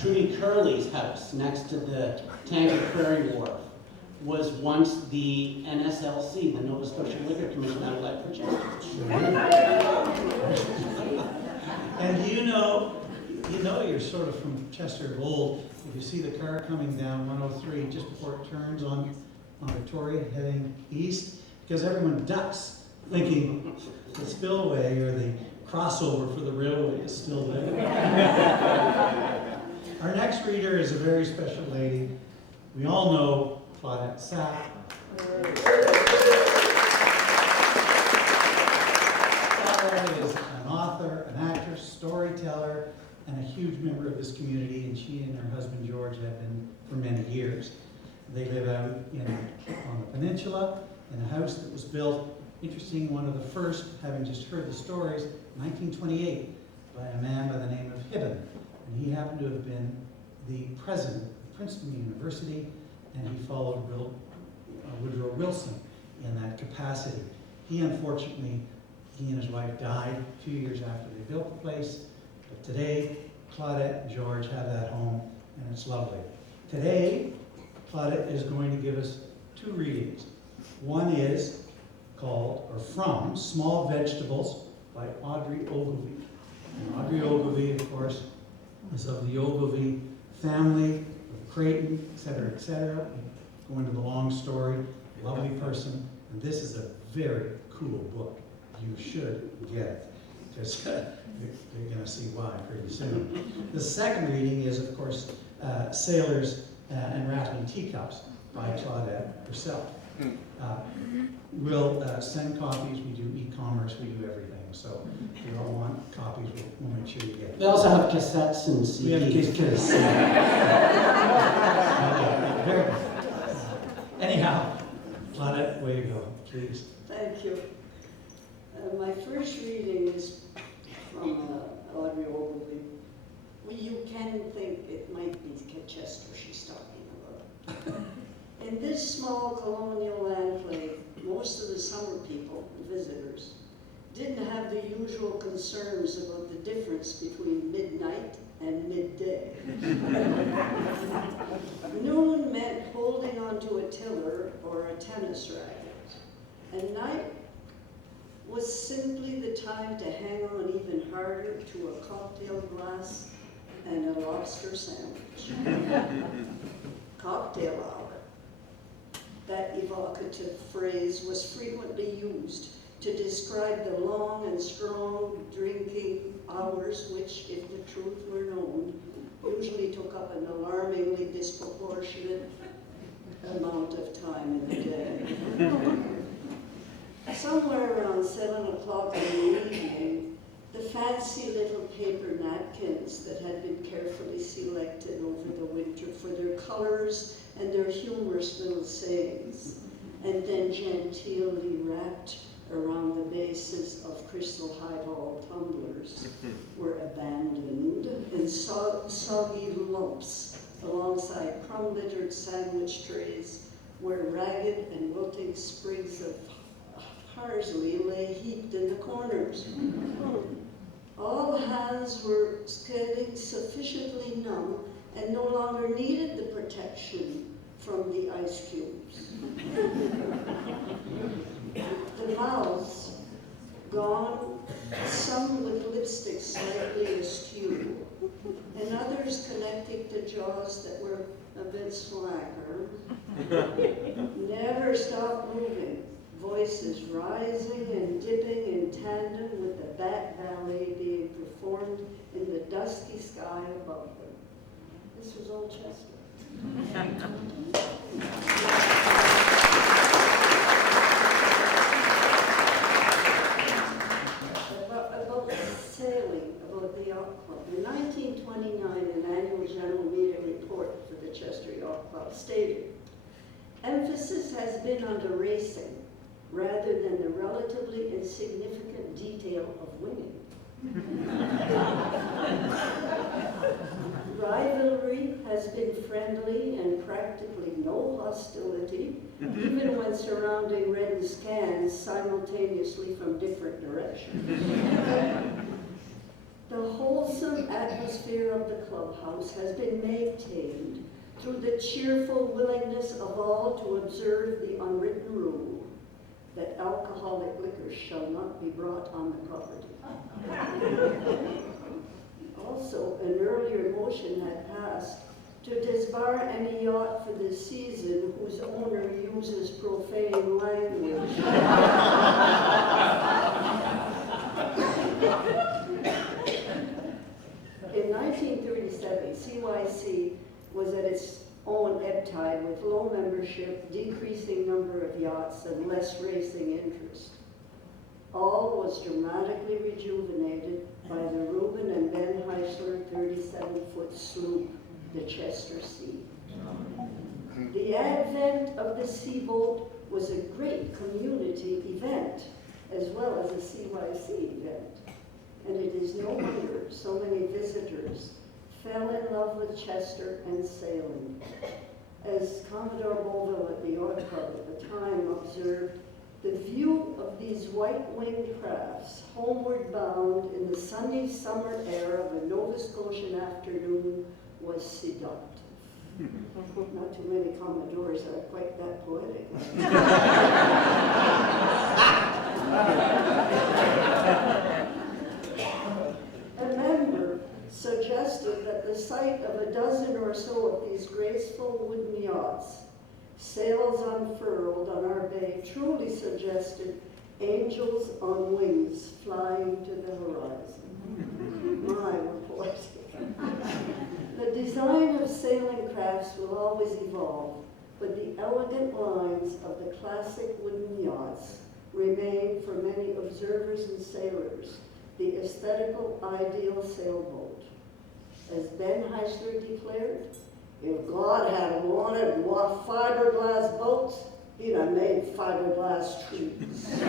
Trudy Curley's house next to the Tanker Prairie Wharf was once the NSLC, the Nova Scotia Liquor Commission outlet for Chester. And you know you're sort of from Chester of old. If you see the car coming down 103 just before it turns on Victoria heading east, because everyone ducks thinking the spillway or the crossover for the railway is still there. Our next reader is a very special lady. We all know Claudette Sapp. Claudette is an author, an actress, storyteller, and a huge member of this community, and she and her husband George have been for many years. They live out on the peninsula in a house that was built, interesting, one of the first, having just heard the stories, 1928, by a man by the name of Hibben. And he happened to have been the president of Princeton University, and he followed Woodrow Wilson in that capacity. He and his wife died a few years after they built the place, but today, Claudette and George have that home, and it's lovely. Today, Claudette is going to give us two readings. One is from Small Vegetables by Audrey Ogilvy. And Audrey Ogilvy, of course, is of the Ogilvy family, of Creighton, etc., etc. Go into the long story, lovely person, and this is a very cool book. You should get it, because you're going to see why pretty soon. The second reading is, of course, Sailors and Rattling Teacups by Claudette herself. We'll send copies, we do e-commerce, we do everything. So if you all want copies, we'll make sure you get it. They also have cassettes and CDs. We have cassettes. Very good. Anyhow, Claudette, way to go, please. Thank you. My first reading is from Audrey Ogilvy. Well, you can think it might be Chester she's talking about. In this small colonial enclave, most of the summer people, the visitors, didn't have the usual concerns about the difference between midnight and midday. Noon meant holding onto a tiller or a tennis racket, and night was simply the time to hang on even harder to a cocktail glass and a lobster sandwich. Cocktail hour. That evocative phrase was frequently used to describe the long and strong drinking hours which, if the truth were known, usually took up an alarmingly disproportionate amount of time in the day. Somewhere around 7 o'clock in the evening, the fancy little paper napkins that had been carefully selected over the winter for their colors and their humorous little sayings, and then genteelly wrapped around the bases of crystal highball tumblers, were abandoned in soggy lumps alongside crumb-littered sandwich trays where ragged and wilting sprigs of parsley lay heaped in the corners. All hands were getting sufficiently numb and no longer needed the protection from the ice cubes. The mouths gone, some with lipstick slightly askew, and others connecting to jaws that were a bit slacker, never stopped moving, voices rising and dipping in tandem with the bat ballet being performed in the dusky sky above them. This was Old Chester. About sailing, about the yacht club. In 1929, an annual general meeting report for the Chester Yacht Club stated, emphasis has been on the racing rather than the relatively insignificant detail of winning. Rivalry has been friendly and practically no hostility, even when surrounding red scans simultaneously from different directions. The wholesome atmosphere of the clubhouse has been maintained through the cheerful willingness of all to observe the unwritten rule that alcoholic liquor shall not be brought on the property. Also, an earlier motion had passed to disbar any yacht for the season whose owner uses profane language. In 1937, CYC was at its own ebb tide with low membership, decreasing number of yachts, and less racing interest. All was dramatically rejuvenated by the Reuben and Ben Heisler 37-foot sloop, the Chester Sea. The advent of the seaboat was a great community event, as well as a CYC event. And it is no wonder so many visitors fell in love with Chester and sailing. As Commodore Boville at the Yacht Club at the time observed, the view of these white-winged crafts homeward bound in the sunny summer air of a Nova Scotian afternoon was seductive. Not too many Commodores are quite that poetic. A member suggested that the sight of a dozen or so of these graceful wooden yachts, sails unfurled on our bay, truly suggested angels on wings flying to the horizon. My, we're poetic. The design of sailing crafts will always evolve, but the elegant lines of the classic wooden yachts remain for many observers and sailors the aesthetical ideal sailboat. As Ben Heisler declared, if God had wanted fiberglass boats, he'd have made fiberglass trees.